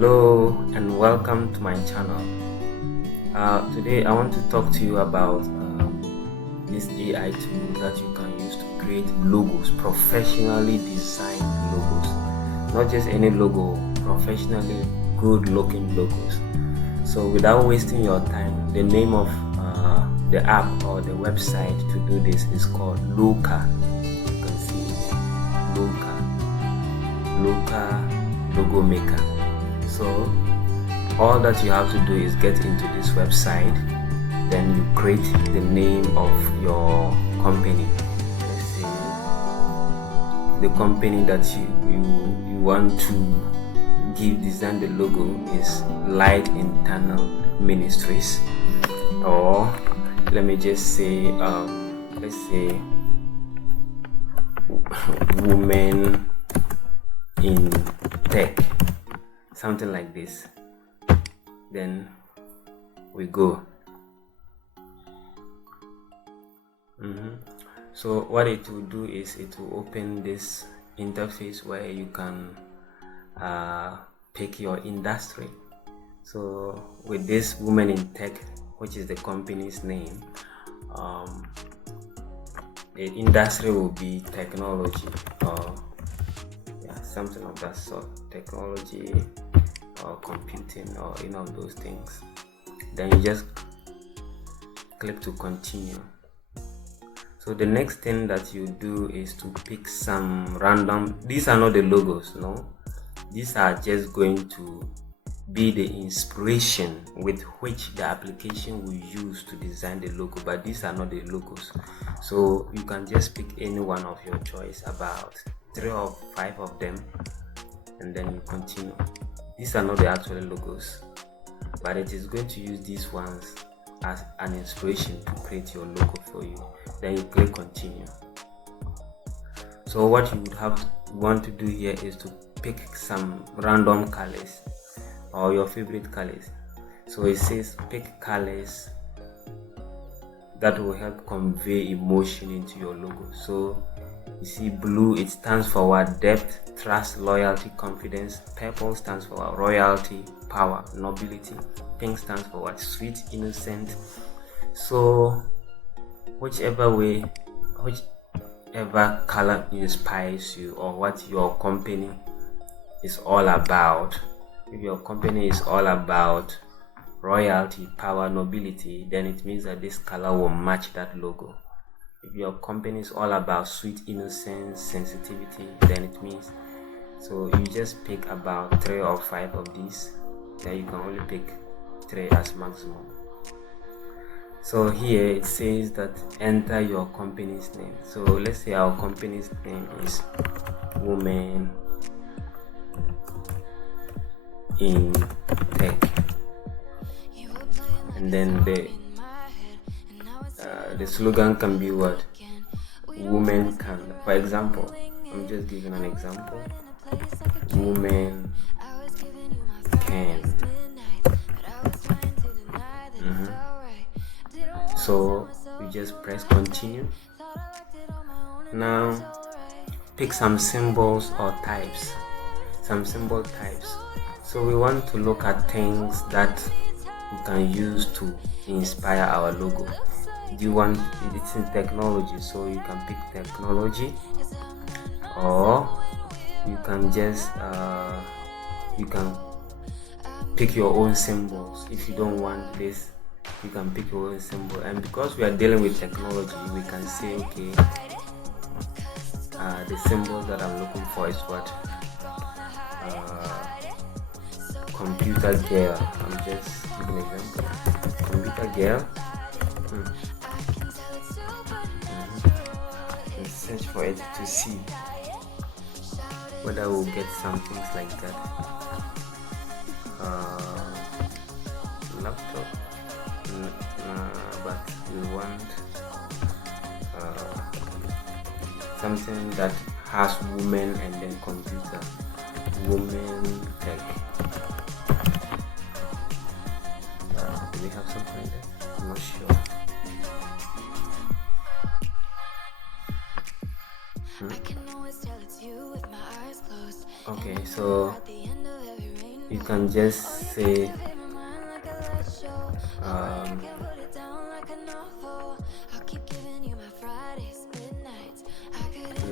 Hello and welcome to my channel. Today I want to talk to you about this AI tool that you can use to create logos, professionally designed logos. Not just any logo, professionally good looking logos. So without wasting your time, the name of the app or the website to do this is called Looka. You can see it, Looka Logo Maker. So all that you have to do is get into this website, then you create the name of your company. Let's say the company that you want to design the logo is Light Internal Ministries, or let me just say let's say Women in Tech, something like this. Then we go. So what it will do is it will open this interface where you can pick your industry. So with this Women in Tech, which is the company's name, the industry will be technology, or something of that sort, technology or computing or any of those things. Then you just click to continue. So the next thing that you do is to pick some random, these are not the logos, no, these are just going to be the inspiration with which the application will use to design the logo, but these are not the logos. So you can just pick any one of your choice, about 3 or 5 of them, and then you continue. These are not the actual logos, but it is going to use these ones as an inspiration to create your logo for you. Then you click continue. So what you would want to do here is to pick some random colors or your favorite colors. So it says pick colors that will help convey emotion into your logo. So you see, blue, it stands for what? Depth, trust, loyalty, confidence. Purple stands for what? Royalty, power, nobility. Pink stands for what? Sweet, innocent. So whichever color inspires you, or what your company is all about. If your company is all about royalty, power, nobility, then it means that this color will match that logo. If your company is all about sweet innocence, sensitivity, then it means, so you just pick about 3 or 5 of these. Then you can only pick 3 as maximum. So here it says that enter your company's name. So let's say our company's name is Women in Tech, and then the slogan can be what? Women can. For example, I'm just giving an example. Women can. So you just press continue. Now pick some symbols or types. Some symbol types. So we want to look at things that we can use to inspire our logo. Do you want, it's in technology, so you can pick technology, or you can just you can pick your own symbols. If you don't want this, you can pick your own symbol. And because we are dealing with technology, we can say, okay, the symbols that I'm looking for is what? Computer girl. I'm just giving an example. Computer girl. Let's search for it to see whether we'll get some things like that. Laptop, but we want something that has women and then computer. Women Tech. Do we have something like that? I'm not sure. Okay, so you can just say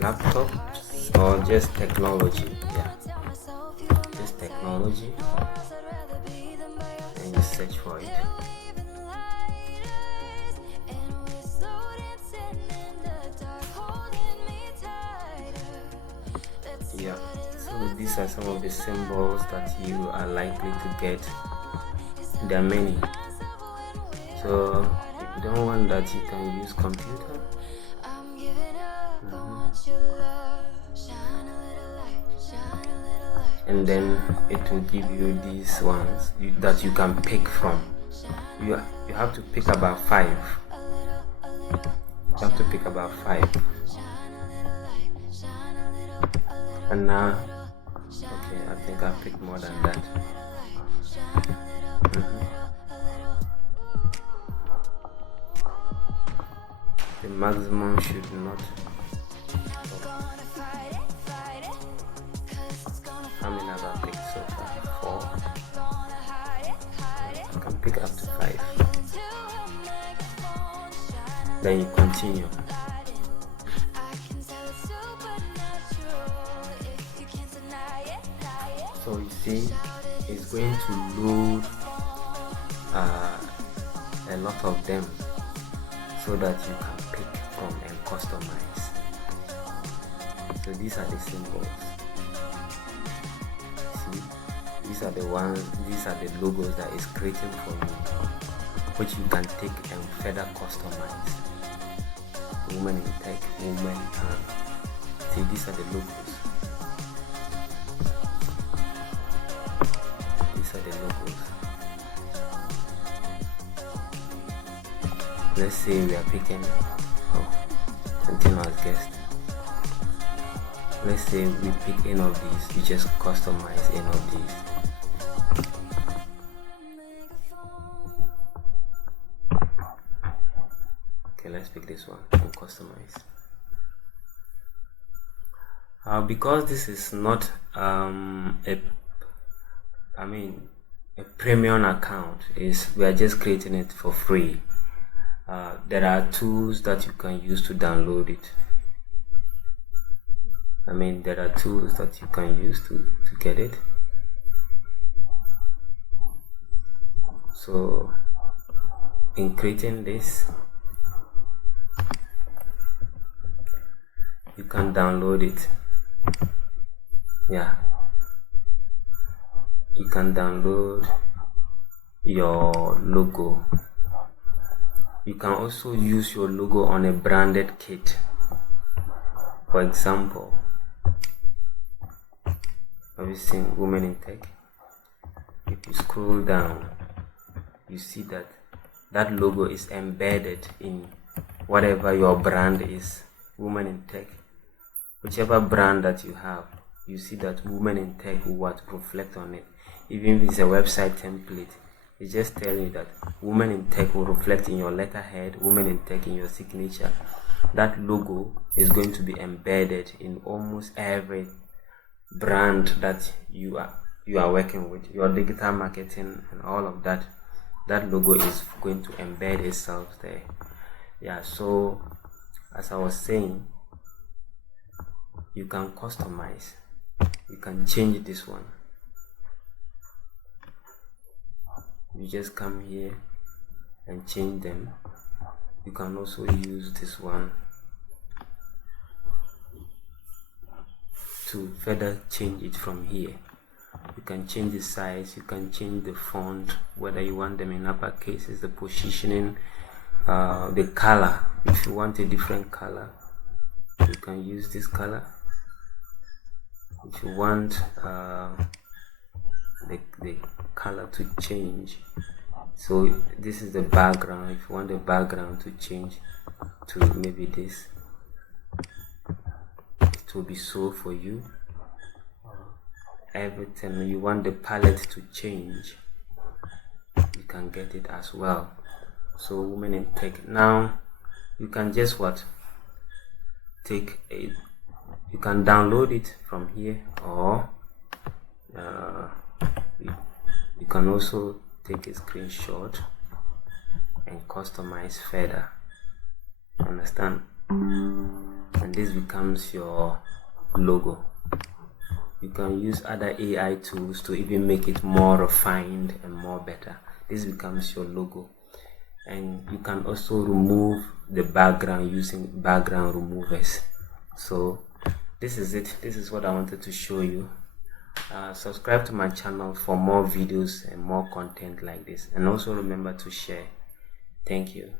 laptops or just technology. Yeah, just technology, and you search for it. Yeah, so these are some of the symbols that you are likely to get. There are many. So if you don't want that, you can use computer. And then it will give you these ones that you can pick from. You have to pick about 5. You have to pick about 5. And now, okay, I think I picked more than that. The maximum should not. How many have I picked so far? 4. I can pick up to 5. Then you continue. So you see, it's going to load a lot of them so that you can pick from and customize. So these are the symbols. See, these are the logos that is creating for you, which you can take and further customize. Women in tech, women can. See, these are the logos. These are the logos. Let's say we are picking continuous guest. Let's say we pick any of these. You just customize any of these. Okay, let's pick this one and customize. Because this is not a premium account, we are just creating it for free. There are tools that you can use to download it. There are tools that you can use to get it. So in creating this, you can download it. Yeah, you can download your logo. You can also use your logo on a branded kit. For example, have you seen Women in Tech? If you scroll down, you see that logo is embedded in whatever your brand is. Women in Tech, whichever brand that you have, you see that Women in Tech will reflect on it. Even if it's a website template, it's just telling you that Women in Tech will reflect in your letterhead, Women in Tech in your signature. That logo is going to be embedded in almost every brand that you are working with, your digital marketing and all of that. That logo is going to embed itself there. Yeah, so as I was saying, you can customize. You can change this one. You just come here and change them. You can also use this one to further change it from here. You can change the size, you can change the font, whether you want them in uppercases, the positioning, the color. If you want a different color, you can use this color. If you want the color to change, so this is the background. If you want the background to change to maybe this, it will be so for you. Everything you want the palette to change, you can get it as well. So Women in Tech, now you can just take it. You can download it from here, or you can also take a screenshot and customize further. Understand? And this becomes your logo. You can use other AI tools to even make it more refined and more better. This becomes your logo. And you can also remove the background using background removers. So this is it. This is what I wanted to show you. Subscribe to my channel for more videos and more content like this, and also remember to share. Thank you.